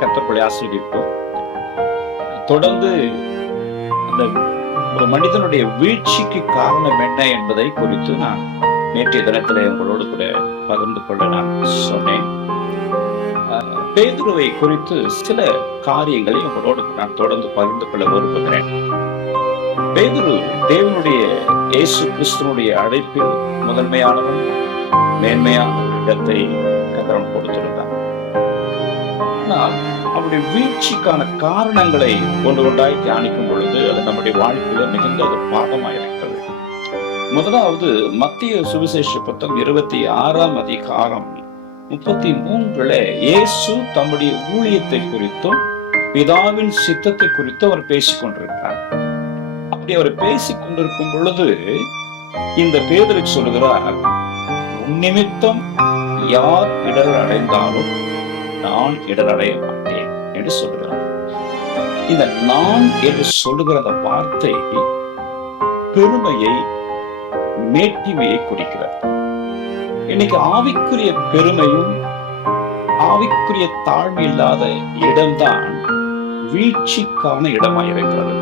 கர்த்தருக்குள்ளே ஆசீர்வதிப்போம். தொடர்ந்து அந்த ஒரு மனிதனுடைய வீழ்ச்சிக்கு காரணம் என்ன என்பதை குறித்து நான் நேற்றைய தினத்திலே உங்களோடு கூட பகிர்ந்து கொள்ள நான் சொன்னேன். பேதுருவை குறித்து சில காரியங்களை உங்களோடு நான் தொடர்ந்து பகிர்ந்து கொள்ள விரும்புகிறேன். பேதுரு தேவனுடைய இயேசு கிறிஸ்துவனுடைய அழைப்பில் முதன்மையானவன், மேன்மையான இடத்தை கர்த்தர் கொடுத்திருந்தார். ஆனால் அவருடைய வீழ்ச்சிக்கான காரணங்களை ஒன்று ஒன்றாய் தியானிக்கும் பொழுது அது நம்முடைய வாழ்க்கையில மிகுந்த பாடமாயிருக்கிறது. முதலாவது மத்திய சுவிசேஷ புத்தகம் 26ஆம் அதிகாரம் 33 இயேசு தம்முடைய ஊழியத்தை குறித்தும் பிதாவின் சித்தத்தை குறித்து அவர் பேசிக் கொண்டிருக்கிறார். அப்படி அவர் பேசிக் கொண்டிருக்கும் பொழுது இந்த பேதுரு சொல்கிறார், உன் நிமித்தம் யார் இடர் அடைந்தாலும் நான் இடரடைய மாட்டேன் என்று சொல்கிறார். இந்த நான் என்று சொல்லுகிற அந்த வார்த்தை பெருமையை, மேட்டிமையை குறிக்கிறது. இன்னைக்கு ஆவிக்குரிய பெருமையும் ஆவிக்குரிய தாழ்மை இல்லாத இடம்தான் வீழ்ச்சிக்கான இடமாயிருக்கிறது.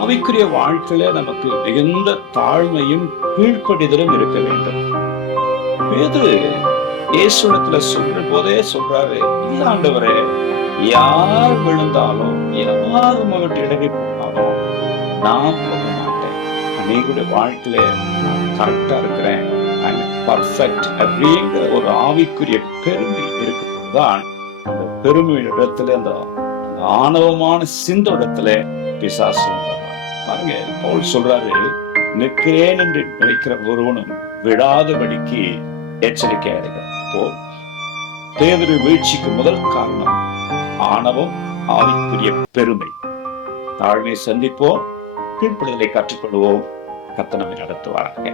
ஆவிக்குரிய வாழ்க்கையில நமக்கு மிகுந்த தாழ்மையும் கீழ்ப்படிதலும் இருக்க வேண்டும். பேதுரு இயேசுவிடத்துல சொல்ற போதே சொல்றாரு, இல்ல ஆண்டவரே, யார் விழுந்தாலும் யார் உங்ககிட்ட இடறி போனாலும் நான் போக மாட்டேன். அநேகருடைய வாழ்க்கையில நான் கரெக்டா இருக்கிறேன், பர்ஃபெக்ட் அப்படிங்கிற ஒரு ஆவிக்குரிய பெருமை இருக்கும்போதுதான் அந்த பெருமையின் இடத்துல அந்த ஆணவமான சிந்தோடத்துல பிசாசு பாருங்க. பவுல் சொல்றாரு, நிற்கிறேன் என்று நினைக்கிற ஒருவனும் விடாதபடிக்கு எச்சரிக்கையா இருக்கிறார். அப்போ பேதுரு வீழ்ச்சிக்கு முதல் காரணம் ஆணவம், ஆவிக்குரிய பெருமை. தாழ்மையை சந்திப்போம், கீழ்ப்படிதலை கற்றுக்கொள்வோம். கர்த்தர் நம்மை நடத்துவாராக.